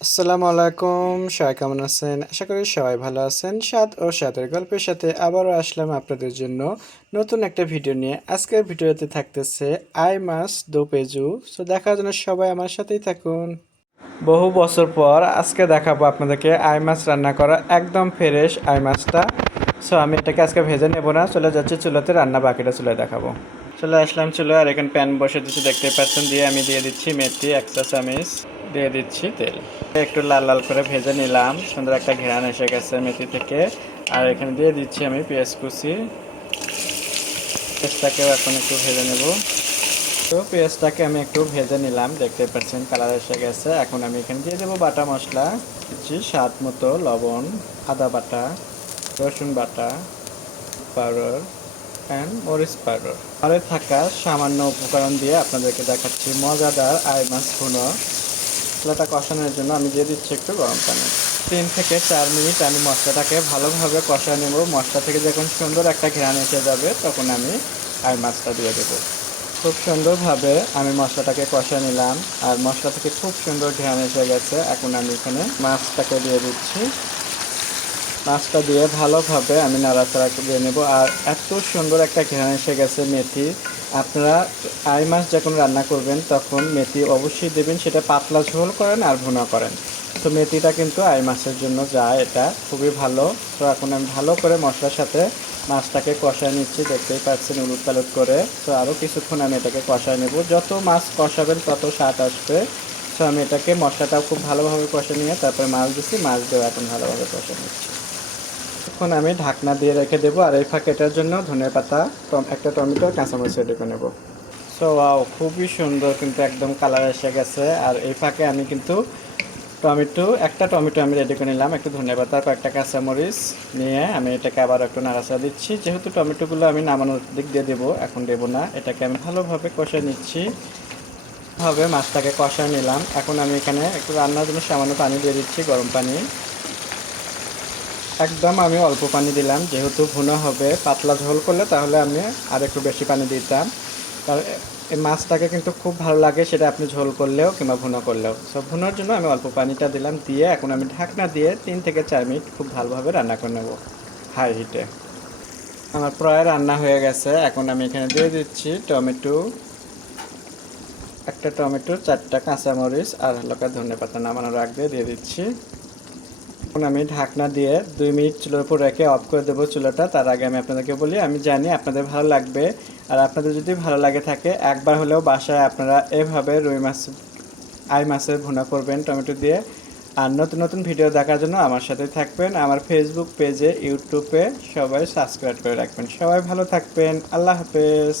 আসসালামু আলাইকুম, সবাই কেমন আছেন? আশা করি সবাই ভালো আছেন। স্বাদ ও স্বাদের গল্পের সাথে আবারও আসলাম আপনাদের জন্য নতুন একটা ভিডিও নিয়ে। আজকের ভিডিওতে থাকতেছে আই মাছ দো পেজু সো দেখার জন্য সবাই আমার সাথেই থাকুন। বহু বছর পর আজকে দেখাবো আপনাদেরকে আই মাছ রান্না করা একদম ফ্রেশ আই মাছটা। সো আমি এটাকে আজকে ভেজে নেব না, চলে যাচ্ছি চুলোতে, রান্না বাকিটা চুলে দেখাবো। চলে আসলাম চুলো, আর এখানে প্যান বসে দিচ্ছি, দেখতে পাচ্ছেন? দিয়ে আমি দিয়ে দিচ্ছি মেথি, এক চা চামিচ দিয়ে দিচ্ছি তেল। একটু লাল লাল করে ভেজে নিলাম। সুন্দর একটা ঘেরান এসে গেছে মেথি থেকে। আর এখানে দিয়ে দিচ্ছি আমি পেঁয়াজ কুচি। পেঁয়াজটাকেও এখন একটু ভেজে নেব। তো পেঁয়াজটাকে আমি একটু ভেজে নিলাম। দেখতে পাচ্ছেন কালার এসে গেছে। এখন আমি এখানে দিয়ে দেবো বাটা মশলা। দিচ্ছি স্বাদ মতো লবণ, আদা বাটা, রসুন বাটা, পাউডার অ্যান্ড মরিচ পাউডার। আরে থাকা সামান্য উপকরণ দিয়ে আপনাদেরকে দেখাচ্ছি মজাদার আই মাছ ভুনো। মশলাটা কষানোর জন্য আমি দিয়ে দিচ্ছি একটু গরম পানি। তিন থেকে চার মিনিট আমি মশলাটাকে ভালোভাবে কষা নেব। মশলা থেকে যখন সুন্দর একটা ঘ্রাণ এসে যাবে, তখন আমি আর মাছটা দিয়ে দেবো। খুব সুন্দরভাবে আমি মশলাটাকে কষা নিলাম। আর মশলা থেকে খুব সুন্দর ঘ্রাণ এসে গেছে। এখন আমি এখানে মাছটাকে দিয়ে দিচ্ছি। মাছটা দিয়ে ভালোভাবে আমি নাড়াচাড়া দিয়ে নেব। আর এত সুন্দর একটা ঘ্রাণ এসে গেছে মেথি। আপনারা আই মাছ যখন রান্না করবেন, তখন মেথি অবশ্যই দেবেন, সেটা পাতলা ঝোল করেন আর ভুনা করেন। তো মেথিটা কিন্তু আই মাছের জন্য যায়, এটা খুবই ভালো। তো এখন আমি ভালো করে মশলার সাথে মাছটাকে কষায় নিচ্ছি, দেখতেই পাচ্ছেন উলুট পালুট করে। তো আরও কিছুক্ষণ আমি এটাকে কষায় নেব। যত মাছ কষাবেন, তত স্বাদ আসবে। তো আমি এটাকে মশলাটাও খুব ভালোভাবে কষে নিয়ে, তারপরে মাছ দিচ্ছি, মাছ দেওয়া এখন ভালোভাবে কষে নিচ্ছি। এখন আমি ঢাকনা দিয়ে রেখে দেবো আর এই ফাঁকে এটার জন্য ধনে পাতা একটা টমেটো কাঁচামরিচ রেডি করে নেব। সো ওয়াও খুবই সুন্দর কিন্তু একদম কালার এসে গেছে। আর এই ফাঁকে আমি কিন্তু টমেটো, একটা টমেটো আমি রেডি করে নিলাম, একটু ধনে পাতা, কয়েকটা কাঁচামরিচ নিয়ে আমি এটাকে আবার একটু নাড়াচাড়া দিচ্ছি। যেহেতু টমেটোগুলো আমি নামানোর দিক দিয়ে দেবো, এখন দেবো না, এটাকে আমি ভালোভাবে কষে নিচ্ছি। ভাবে মাছটাকে কষায় নিলাম। এখন আমি এখানে একটু রান্নার জন্য সামান্য পানি দিয়ে দিচ্ছি, গরম পানি। একদম আমি অল্প পানি দিলাম। যেহেতু ভুনো হবে, পাতলা ঝোল করলে তাহলে আমি আর একটু বেশি পানি দিতাম। কারণ এই মাছটাকে কিন্তু খুব ভালো লাগে সেটা আপনি ঝোল করলেও কিংবা ভুনো করলেও। সো ভুনোর জন্য আমি অল্প পানিটা দিলাম দিয়ে এখন আমি ঢাকনা দিয়ে তিন থেকে চার মিনিট খুব ভালোভাবে রান্না করে নেব হাই হিটে। আমার প্রায় রান্না হয়ে গেছে। এখন আমি এখানে দিয়ে দিচ্ছি টমেটো। একটা টমেটো, চারটা কাঁচামরিচ আর হালকা ধনে পাতা নামানোর আগ দিয়ে দিয়ে দিচ্ছি। এখন আমি ঢাকনা দিয়ে দুই মিনিট চুলোর উপর রেখে অফ করে দেবো চুলোটা। তার আগে আমি আপনাদেরকে বলি, আমি জানি আপনাদের ভালো লাগবে। আর আপনাদের যদি ভালো লাগে থাকে, একবার হলেও বাসায় আপনারা এভাবে রুই মাছ, আই মাছের ভুনা করবেন টমেটো দিয়ে। আর নতুন নতুন ভিডিও দেখার জন্য আমার সাথে থাকবেন। আমার ফেসবুক পেজে ইউটিউবে সবাই সাবস্ক্রাইব করে রাখবেন। সবাই ভালো থাকবেন। আল্লাহ হাফেজ।